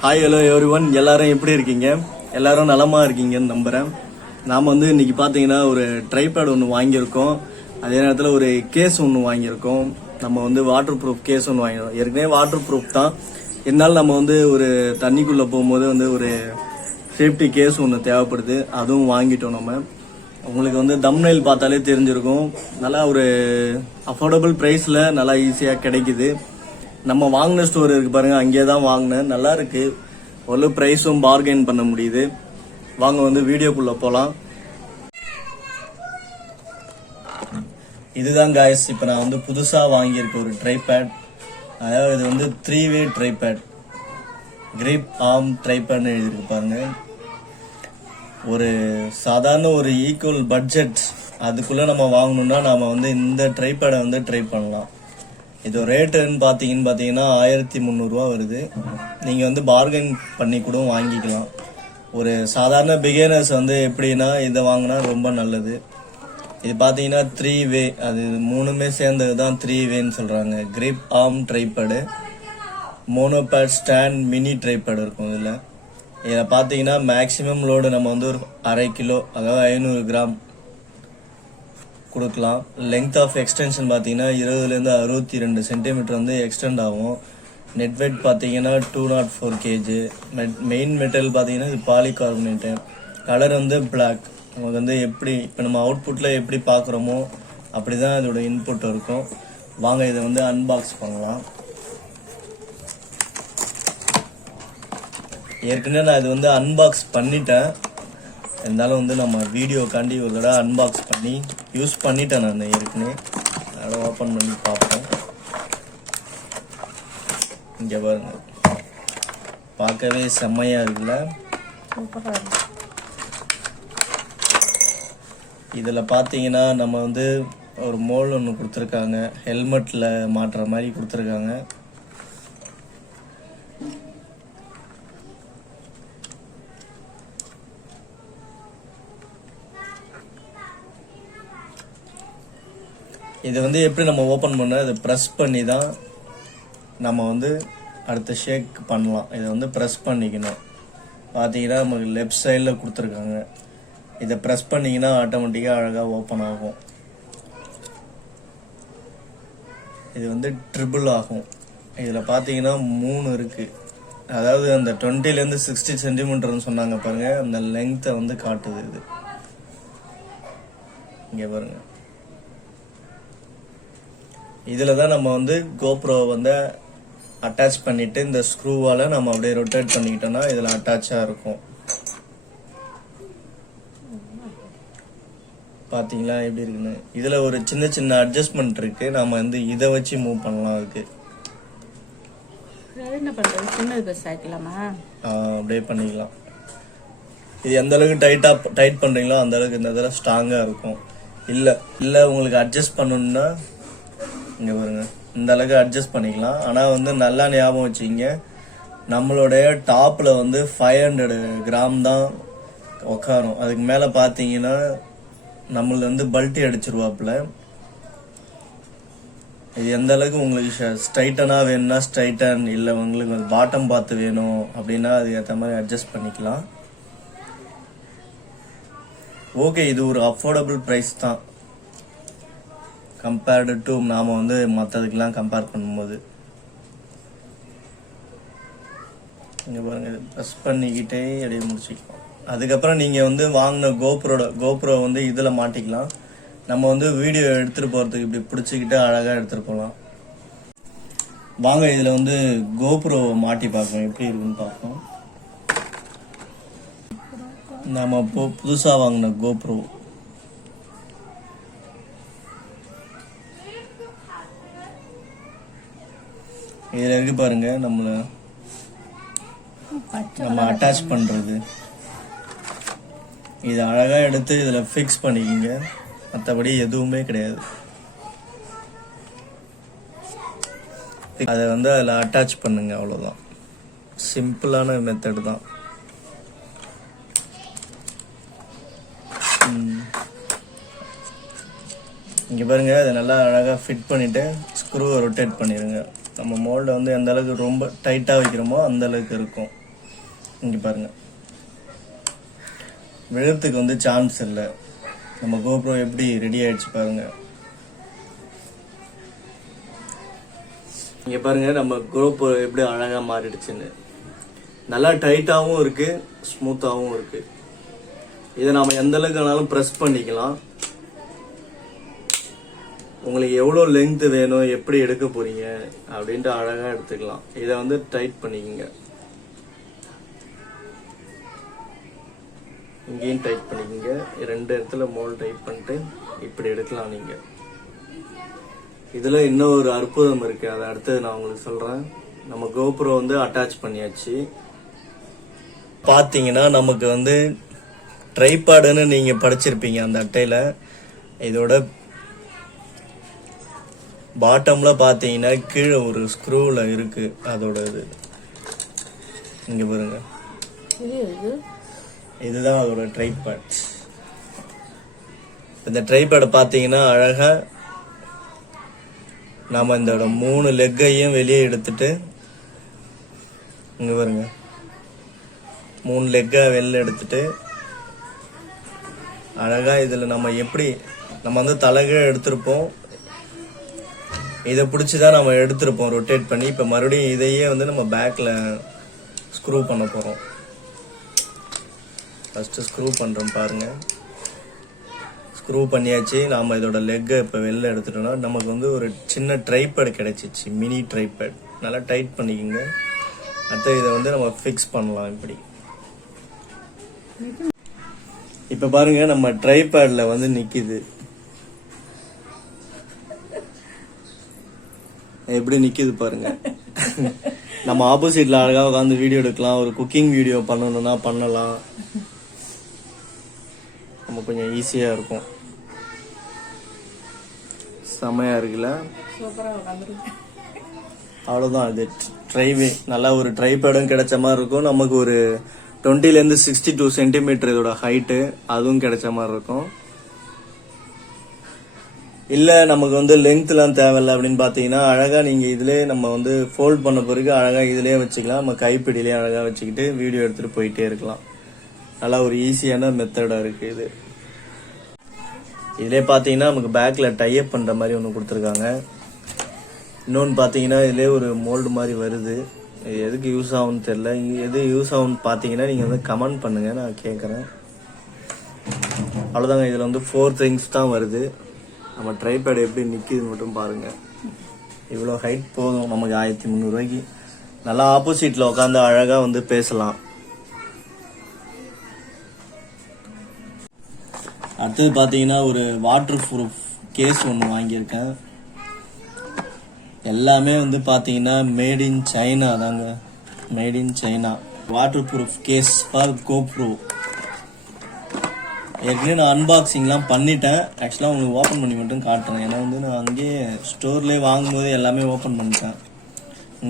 Hi hello every one, எல்லாரும் எப்படி இருக்கீங்க? எல்லாரும் நலமா இருக்கீங்கன்னு நம்புறேன். நாம் இன்னைக்கு பார்த்தீங்கன்னா ஒரு ட்ரைபேட் ஒன்று வாங்கியிருக்கோம். அதே நேரத்தில் ஒரு கேஸ் ஒன்று வாங்கியிருக்கோம். நம்ம வாட்டர் ப்ரூஃப் கேஸ் ஒன்று வாங்கியிருக்கோம். ஏற்கனவே வாட்டர் ப்ரூஃப் தான், என்னால் நம்ம ஒரு தண்ணிக்குள்ளே போகும்போது ஒரு சேஃப்டி கேஸ் ஒன்று தேவைப்படுது. அதுவும் வாங்கிட்டோம். நம்ம உங்களுக்கு தம்ப்நெயில் பார்த்தாலே தெரிஞ்சிருக்கும். நல்லா ஒரு அஃபோர்டபுள் ப்ரைஸில் நல்லா ஈஸியாக கிடைக்குது. நம்ம வாங்கின ஸ்டோர் இருக்கு பாருங்க, அங்கேயே தான் வாங்கினேன். நல்லா இருக்கு, ஒரு ப்ரைஸும் பார்கெயின் பண்ண முடியுது. வாங்க வீடியோக்குள்ள போலாம். இதுதான் காய்ஸ், இப்போ நான் புதுசா வாங்கியிருக்க ஒரு ட்ரைபேட். அதாவது இது 3-வே ட்ரைபேட், கிரிப் ஆர்ம் ட்ரைபேட்னு எழுதியிருக்கு பாருங்க. ஒரு சாதாரண ஒரு ஈக்குவல் பட்ஜெட் அதுக்குள்ள நம்ம வாங்கணும்னா நாம இந்த ட்ரைபேடை ட்ரை பண்ணலாம். இது ரேட்டுன்னு பார்த்தீங்கன்னா 1300 ரூபா வருது. நீங்கள் பார்கெயின் பண்ணி கூட வாங்கிக்கலாம். ஒரு சாதாரண பிகினர்ஸ் எப்படின்னா இதை வாங்கினா ரொம்ப நல்லது. இது பார்த்தீங்கன்னா 3-வே, அது மூணுமே சேர்ந்தது தான் 3-வேன்னு சொல்கிறாங்க. Grip arm tripod, monopod stand, mini tripod இருக்கும். இதில் பார்த்தீங்கன்னா மேக்ஸிமம் லோடு நம்ம ஒரு 1/2 கிலோ, அதாவது 500 கிராம் கொடுக்கலாம். லெங்த் ஆஃப் எக்ஸ்டென்ஷன் பார்த்தீங்கன்னா 20லேருந்து 62 சென்டிமீட்டர் எக்ஸ்டெண்ட் ஆகும். நெட் வெயிட் பார்த்தீங்கன்னா 204 kg. மெயின் மெட்டல் பார்த்தீங்கன்னா இது பாலிகார்பனேட்டு. Colour black. நமக்கு எப்படி இப்போ நம்ம அவுட்புட்டில் எப்படி பார்க்குறோமோ அப்படி தான் இதோட இன்புட் இருக்கும். வாங்க இதை அன்பாக்ஸ் பண்ணலாம். ஏற்கனவே நான் இது அன்பாக்ஸ் பண்ணிட்டேன். இருந்தாலும் நம்ம வீடியோக்காண்டி ஒரு தடவை அன்பாக்ஸ் பண்ணி யூஸ் பண்ணிட்டேன் நான் ஏற்கனவே. அதோட ஓப்பன் பண்ணி பார்ப்பேன். இங்கே பாருங்க, பார்க்கவே செம்மையா இருக்குல்ல. இதில் பார்த்தீங்கன்னா நம்ம ஒரு மோல் ஒன்று கொடுத்துருக்காங்க. ஹெல்மெட்டில் மாட்டுற மாதிரி கொடுத்துருக்காங்க. இது எப்படி நம்ம ஓப்பன் பண்ண, இதை ப்ரெஸ் பண்ணி தான் நம்ம அடுத்த ஷேக் பண்ணலாம். இதை ப்ரெஸ் பண்ணிக்கணும். பார்த்தீங்கன்னா நமக்கு லெஃப்ட் சைடில் கொடுத்துருக்காங்க. இதை ப்ரெஸ் பண்ணிங்கன்னா ஆட்டோமேட்டிக்காக அழகாக ஓப்பன் ஆகும். இது ட்ரிபிள் ஆகும். இதில் பார்த்தீங்கன்னா 3 இருக்குது. அதாவது அந்த 20லேருந்து 60 சென்டிமீட்டர்னு சொன்னாங்க பாருங்க, அந்த லெங்த்தை காட்டுது. இது இங்கே பாருங்க. இதில் தான் நம்ம கோப்ரோவை அட்டாச் பண்ணிட்டு இந்த ஸ்க்ரூவால் நம்ம அப்படியே ரொட்டேட் பண்ணிக்கிட்டோம்னா இதில் அட்டாச்சாக இருக்கும். பார்த்தீங்களா எப்படி இருக்குன்னு. இதில் ஒரு சின்ன சின்ன அட்ஜஸ்ட்மெண்ட் இருக்கு. நம்ம இதை வச்சு மூவ் பண்ணலாம். அதுக்கு அப்படியே பண்ணிக்கலாம். இது எந்த அளவுக்கு டைட் பண்றீங்களோ அந்த அளவுக்கு இந்த இதில் ஸ்ட்ராங்கா இருக்கும். இல்லை உங்களுக்கு அட்ஜஸ்ட் பண்ணணும்னா இங்க பாருங்க, இந்த அளவுக்கு அட்ஜஸ்ட் பண்ணிக்கலாம். ஆனால் நல்லா ஞாபகம் வச்சுக்கிங்க, நம்மளுடைய டாப்ல 500 கிராம் தான் உட்காரும். அதுக்கு மேலே பார்த்தீங்கன்னா நம்மள பல்ட்டி அடிச்சிருவாப்புல. இது எந்த அளவுக்கு உங்களுக்கு ஸ்ட்ரைட்டனா வேணும்னா ஸ்ட்ரைட்டன், இல்லை உங்களுக்கு பாட்டம் பார்த்து வேணும் அப்படின்னா அதுக்கு ஏற்ற மாதிரி அட்ஜஸ்ட் பண்ணிக்கலாம். ஓகே, இது ஒரு அஃபோர்டபுள் ப்ரைஸ் தான் கம்பேர்டு டு நாம மற்றதுக்கெல்லாம் கம்பேர் பண்ணும்போது. இங்கே பாருங்க, ப்ரெஸ் பண்ணிக்கிட்டே அப்படியே முடிச்சுக்கலாம். அதுக்கப்புறம் நீங்கள் வாங்கின கோப்ரோ இதில் மாட்டிக்கலாம். நம்ம வீடியோ எடுத்துகிட்டு போகிறதுக்கு இப்படி பிடிச்சிக்கிட்டு அழகாக எடுத்துகிட்டு போகலாம். வாங்க இதில் கோப்ரோ மாட்டி பார்க்கணும், எப்படி இருக்குன்னு பார்ப்போம். நம்ம புதுசாக வாங்கின கோப்ரோ இதில் இருக்கு பாருங்க. நம்ம அட்டாச் பண்றது இது அழகா எடுத்து இதில் ஃபிக்ஸ் பண்ணிக்கிங்க. மற்றபடி எதுவுமே கிடையாது. அதை அதில் அட்டாச் பண்ணுங்க, அவ்வளோதான். சிம்பிளான மெத்தட் தான். இங்கே பாருங்க, அதை நல்லா அழகாக ஃபிட் பண்ணிவிட்டு ஸ்க்ரூவை ரொட்டேட் பண்ணிடுங்க. நம்ம மோல்டை எந்த அளவுக்கு ரொம்ப டைட்டாக வைக்கிறோமோ அந்த அளவுக்கு இருக்கும். இங்கே பாருங்கள், விழுறதுக்கு வந்து சான்ஸ் இல்லை. நம்ம கோப்ரோ எப்படி ரெடி ஆயிடுச்சு பாருங்கள். இங்கே பாருங்கள் நம்ம கோப்ரோ எப்படி அழகாக மாறிடுச்சுன்னு. நல்லா டைட்டாகவும் இருக்குது, ஸ்மூத்தாகவும் இருக்குது. இதை நாம் எந்த அளவுக்கு வேணாலும் ப்ரெஸ் பண்ணிக்கலாம். உங்களுக்கு எவ்வளோ லெங்க்த் வேணும், எப்படி எடுக்க போகிறீங்க அப்படின்ட்டு அழகாக எடுத்துக்கலாம். இதை வந்து டைட் பண்ணிக்கோங்க. இங்கேயும் டைட் பண்ணிக்கோங்க. 2 இடத்துல மோல்ட் டைட் பண்ணிட்டு இப்படி எடுக்கலாம் நீங்கள். இதில் இன்னும் ஒரு அற்புதம் இருக்குது, அதை அடுத்தது நான் உங்களுக்கு சொல்கிறேன். நம்ம கோப்ரோ வந்து அட்டாச் பண்ணியாச்சு. பார்த்தீங்கன்னா நமக்கு வந்து ட்ரைபாடுன்னு நீங்கள் படிச்சிருப்பீங்க அந்த அட்டையில். இதோட பாட்டமில் பார்த்தீங்கன்னா கீழே ஒரு ஸ்க்ரூவில் இருக்குது அதோட இது. இங்கே பாருங்க, இதுதான் அதோட ட்ரைபாட். இந்த ட்ரைபாடை பார்த்தீங்கன்னா அழகாக நாம் இந்த 3 லெக்கையும் வெளியே எடுத்துட்டு, இங்கே பாருங்க 3 லெக்கை வெளில எடுத்துட்டு அழகாக இதில் நம்ம எப்படி நம்ம வந்து தலைகீழ எடுத்திருப்போம், இதை பிடிச்சி தான் நம்ம எடுத்திருப்போம் ரொட்டேட் பண்ணி. இப்போ மறுபடியும் இதையே வந்து நம்ம பேக்கில் ஸ்க்ரூ பண்ண போகிறோம். ஃபஸ்ட்டு ஸ்க்ரூ பண்ணுறோம் பாருங்கள். ஸ்க்ரூ பண்ணியாச்சு. நாம் இதோட லெக்கை இப்போ வெளில எடுத்துட்டோம்னா நமக்கு வந்து ஒரு சின்ன ட்ரைபேட் கிடைச்சிச்சு, மினி ட்ரைபேட். நல்லா டைட் பண்ணிக்கோங்க. அடுத்து இதை வந்து நம்ம ஃபிக்ஸ் பண்ணலாம் இப்படி. இப்போ பாருங்கள் நம்ம ட்ரைபேடில் வந்து நிற்கிது, எப்படி நிற்கிது பாருங்க. நம்ம ஆப்போசிட்ல அழகாக உட்காந்து வீடியோ எடுக்கலாம். ஒரு குக்கிங் வீடியோ பண்ணணும்னா பண்ணலாம். நம்ம கொஞ்சம் ஈஸியாக இருக்கும். செமையாக இருக்குல்ல, அவ்வளோதான். இது ட்ரைவே நல்லா ஒரு ட்ரைபேடும் கிடைச்ச மாதிரி இருக்கும். நமக்கு ஒரு 20 to 62 சென்டிமீட்டர் இதோட ஹைட்டு, அதுவும் கிடைச்ச மாதிரி இருக்கும். இல்லை நமக்கு வந்து லெங்க்த்லாம் தேவையில்லை அப்படின்னு பார்த்தீங்கன்னா அழகாக நீங்கள் இதிலே நம்ம வந்து ஃபோல்ட் பண்ண பிறகு அழகாக இதிலே வச்சுக்கலாம். நம்ம கைப்பிடியிலே அழகாக வச்சுக்கிட்டு வீடியோ எடுத்துகிட்டு போயிட்டே இருக்கலாம். நல்லா ஒரு ஈஸியான மெத்தடாக இருக்குது இது. இதிலே பார்த்தீங்கன்னா நமக்கு பேக்கில் டைப் பண்ணுற மாதிரி ஒன்று கொடுத்துருக்காங்க. இன்னொன்று பார்த்தீங்கன்னா இதிலே ஒரு மோல்டு மாதிரி வருது. இது எதுக்கு யூஸ் ஆகும்னு தெரில. எது யூஸ் ஆகும்னு பார்த்தீங்கன்னா நீங்கள் வந்து கமெண்ட் பண்ணுங்கள், நான் கேட்குறேன். அவ்வளோதாங்க. இதில் வந்து 4 things தான் வருது. நம்ம ட்ரைபேட் எப்படி நிற்கிதுன்னு மட்டும் பாருங்கள். இவ்வளோ ஹைட் போதும் நமக்கு 1300 ரூபாய்க்கு. நல்லா ஆப்போசிட்டில் உட்காந்து அழகாக வந்து பேசலாம். அடுத்தது பார்த்தீங்கன்னா ஒரு வாட்டர் ப்ரூஃப் கேஸ் ஒன்று வாங்கியிருக்கேன். எல்லாமே வந்து பார்த்தீங்கன்னா மேட் இன் சைனா தாங்க, made in China. Waterproof case for GoPro. ஏற்கனவே நான் அன்பாக்சிங்லாம் பண்ணிட்டேன். ஆக்சுவலாக உங்களுக்கு ஓப்பன் பண்ணி மட்டும் காட்டுறேன். ஏன்னா வந்து நான் அங்கேயே ஸ்டோர்லேயே வாங்கும்போது எல்லாமே ஓப்பன் பண்ணிட்டேன்.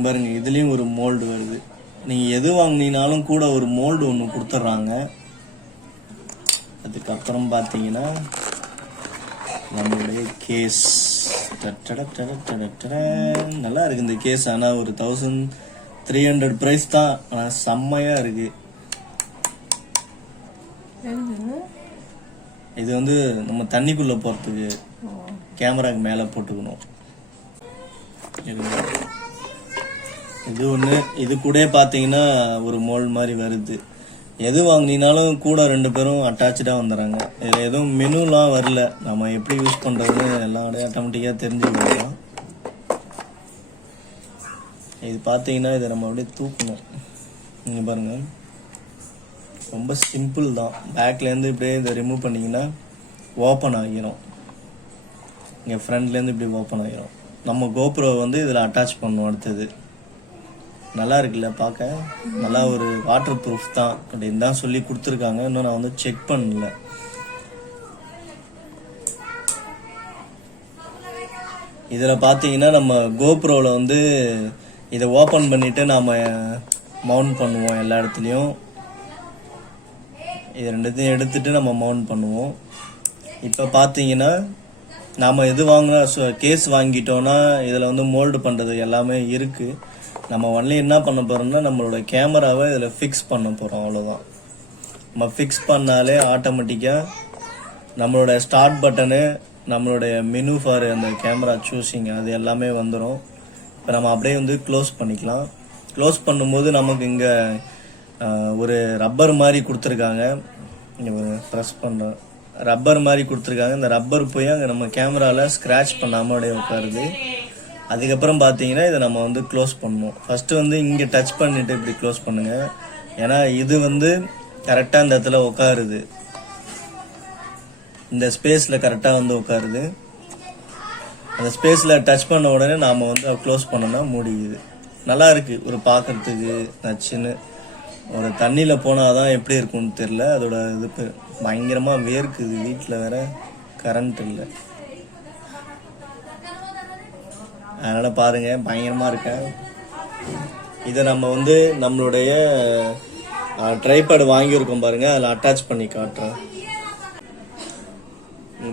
பாருங்க, இதுலேயும் ஒரு மோல்டு வருது. நீங்கள் எது வாங்கினீங்கனாலும் கூட ஒரு மோல்டு ஒன்று கொடுத்துட்றாங்க. அதுக்கப்புறம் பார்த்தீங்கன்னா நம்மளுடைய கேஸ் நல்லா இருக்கு இந்த கேஸ். ஆனால் ஒரு 1300 ப்ரைஸ் தான். ஆனால் செம்மையாக இருக்குது. இது வந்து நம்ம தண்ணிக்குள்ளே போகிறதுக்கு கேமராக்கு மேலே போட்டுக்கணும். இது ஒன்று. இது கூட பார்த்தீங்கன்னா ஒரு மோல்டு மாதிரி வருது. எது வாங்கினாலும் கூட 2 பேரும் அட்டாச்சாக வந்துடுறாங்க. இதில் எதுவும் மெனுலாம் வரல. நம்ம எப்படி யூஸ் பண்ணுறதுன்னு எல்லாம் ஆட்டோமேட்டிக்காக தெரிஞ்சுக்கலாம். இது பார்த்தீங்கன்னா இதை நம்ம அப்படியே தூக்கணும். இங்கே பாருங்கள், ரொம்ப சிம்பிள் தான். பேக்லேருந்து இப்படியே இதை ரிமூவ் பண்ணிங்கன்னா ஓப்பன் ஆகிரும். இங்கே ஃப்ரண்ட்லேருந்து இப்படி ஓப்பன் ஆகிரும். நம்ம கோப்ரோ வந்து இதில் அட்டாச் பண்ணணும். அடுத்தது நல்லா இருக்குல்ல பார்க்க. நல்லா ஒரு வாட்டர் ப்ரூஃப் தான் அப்படின்னு தான் சொல்லி கொடுத்துருக்காங்க. இன்னும் நான் வந்து செக் பண்ணல. இதில் பார்த்தீங்கன்னா நம்ம கோப்ரோவில் வந்து இதை ஓப்பன் பண்ணிவிட்டு நாம் மவுண்ட் பண்ணுவோம் எல்லா இடத்துலையும். இது 2த்தையும் எடுத்துட்டு நம்ம மவுண்ட் பண்ணுவோம். இப்போ பார்த்தீங்கன்னா நாம் எது வாங்கினா கேஸ் வாங்கிட்டோன்னா இதில் வந்து மோல்டு பண்ணுறது எல்லாமே இருக்குது. நம்ம ஒன்லி என்ன பண்ண போறோம்னா நம்மளோட கேமராவை இதில் ஃபிக்ஸ் பண்ண போகிறோம், அவ்வளோதான். நம்ம ஃபிக்ஸ் பண்ணாலே ஆட்டோமேட்டிக்காக நம்மளோட ஸ்டார்ட் பட்டனு, நம்மளுடைய மெனு ஃபார் அந்த கேமரா சூஸிங் அது எல்லாமே வந்துடும். இப்போ நம்ம அப்படியே வந்து க்ளோஸ் பண்ணிக்கலாம். க்ளோஸ் பண்ணும்போது நமக்கு இங்கே ஒரு ரப்பர் மாதிரி கொடுத்துருக்காங்க. இங்கே ப்ரெஸ் பண்ண ரப்பர் மாதிரி கொடுத்துருக்காங்க. இந்த ரப்பர் போய் அங்கே நம்ம கேமராவில் ஸ்க்ராட்ச் பண்ணாமல் அப்படியே உட்காருது. அதுக்கப்புறம் பார்த்தீங்கன்னா இதை நம்ம வந்து க்ளோஸ் பண்ணணும். ஃபஸ்ட்டு வந்து இங்கே டச் பண்ணிவிட்டு இப்படி க்ளோஸ் பண்ணுங்கள். ஏன்னா இது வந்து கரெக்டாக இந்த இடத்துல உட்காருது, இந்த ஸ்பேஸில் கரெக்டாக வந்து உட்காருது. அந்த ஸ்பேஸில் டச் பண்ண உடனே நாம் வந்து க்ளோஸ் பண்ணோன்னா மூடிக்குது. நல்லா இருக்குது ஒரு பார்க்குறதுக்கு நச்சுன்னு. ஒரு தண்ணியில் போனால் தான் எப்படி இருக்கும்னு தெரில. அதோட இது பயங்கரமாக வேர்க்குது. வீட்டில் வேற கரண்ட் இல்லை, அதனால் பாருங்கள் பயங்கரமாக இருக்கேன். இதை நம்ம வந்து நம்மளுடைய ட்ரைபேட் வாங்கியிருக்கோம் பாருங்கள், அதில் அட்டாச் பண்ணி காட்டுறேன்.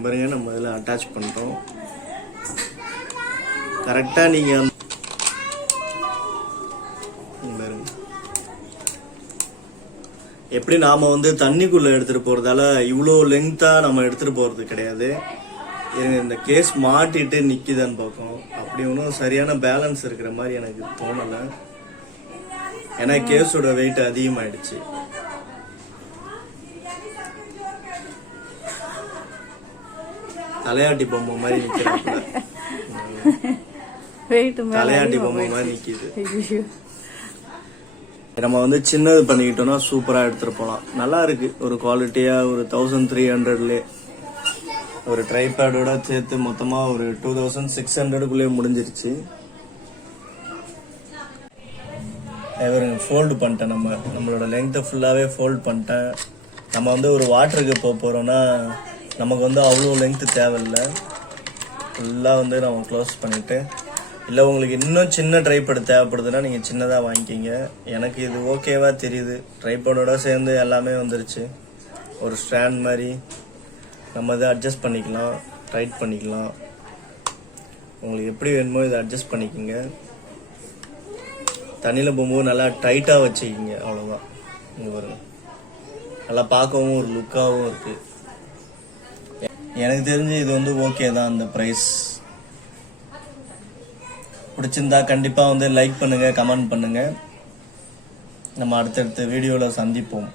பாருங்க, நம்ம இதில் அட்டாச் பண்ணுறோம். கரெக்டாக நீங்கள் பாருங்க எப்படி நாம் வந்து தண்ணிக்குள்ளே எடுத்துகிட்டு போகிறதால இவ்வளோ லெங்க்த்தாக நம்ம எடுத்துகிட்டு போகிறது கிடையாது. இந்த கேஸ் மாட்டிட்டு நிற்கிதான்னு பார்ப்போம். அப்படி ஒன்றும் சரியான பேலன்ஸ் இருக்கிற மாதிரி எனக்கு தோணலை. ஏன்னா கேஸோட வெயிட் அதிகமாயிடுச்சு. தலையாட்டி பொம்மை மாதிரி நிற்கிறாங்க. தலையாட்டி பொம்மை மாதிரி நிற்கிது. நம்ம வந்து சின்னது பண்ணிக்கிட்டோம்னா சூப்பராக எடுத்துகிட்டு போகலாம். நல்லா இருக்கு ஒரு குவாலிட்டியாக. ஒரு 1300 ஒரு ட்ரைபேடோட சேர்த்து மொத்தமாக ஒரு 2600 முடிஞ்சிருச்சு. ஃபோல்டு பண்ணிட்டேன். நம்மளோட லெங்க்த்தை ஃபுல்லாகவே ஃபோல்ட் பண்ணிட்டேன். நம்ம வந்து ஒரு வாட்டருக்கு போக போகிறோன்னா நமக்கு வந்து அவ்வளோ லெங்க்த்து தேவையில்லை. ஃபுல்லாக வந்து நம்ம க்ளோஸ் பண்ணிவிட்டு, இல்லை உங்களுக்கு இன்னும் சின்ன ட்ரைபேட் தேவைப்படுதுன்னா நீங்கள் சின்னதாக வாங்கிக்கிங்க. எனக்கு இது ஓகேவாக தெரியுது. ட்ரைபேடோட சேர்ந்து எல்லாமே வந்துருச்சு. ஒரு ஸ்டாண்ட் மாதிரி நம்ம இதை அட்ஜஸ்ட் பண்ணிக்கலாம், டைட் பண்ணிக்கலாம். உங்களுக்கு எப்படி வேணுமோ இதை அட்ஜஸ்ட் பண்ணிக்கோங்க. தண்ணியில் போகும்போது நல்லா டைட்டாக வச்சுக்கிங்க, அவ்வளோதான். இங்கே பாருங்க, நல்லா பார்க்கவும் ஒரு லுக்காகவும் இருக்குது. எனக்கு தெரிஞ்சு இது வந்து ஓகே தான். அந்த ப்ரைஸ் பிடிச்சிருந்தா கண்டிப்பாக வந்து லைக் பண்ணுங்கள், கமெண்ட் பண்ணுங்கள். நம்ம அடுத்தடுத்த வீடியோவில் சந்திப்போம்.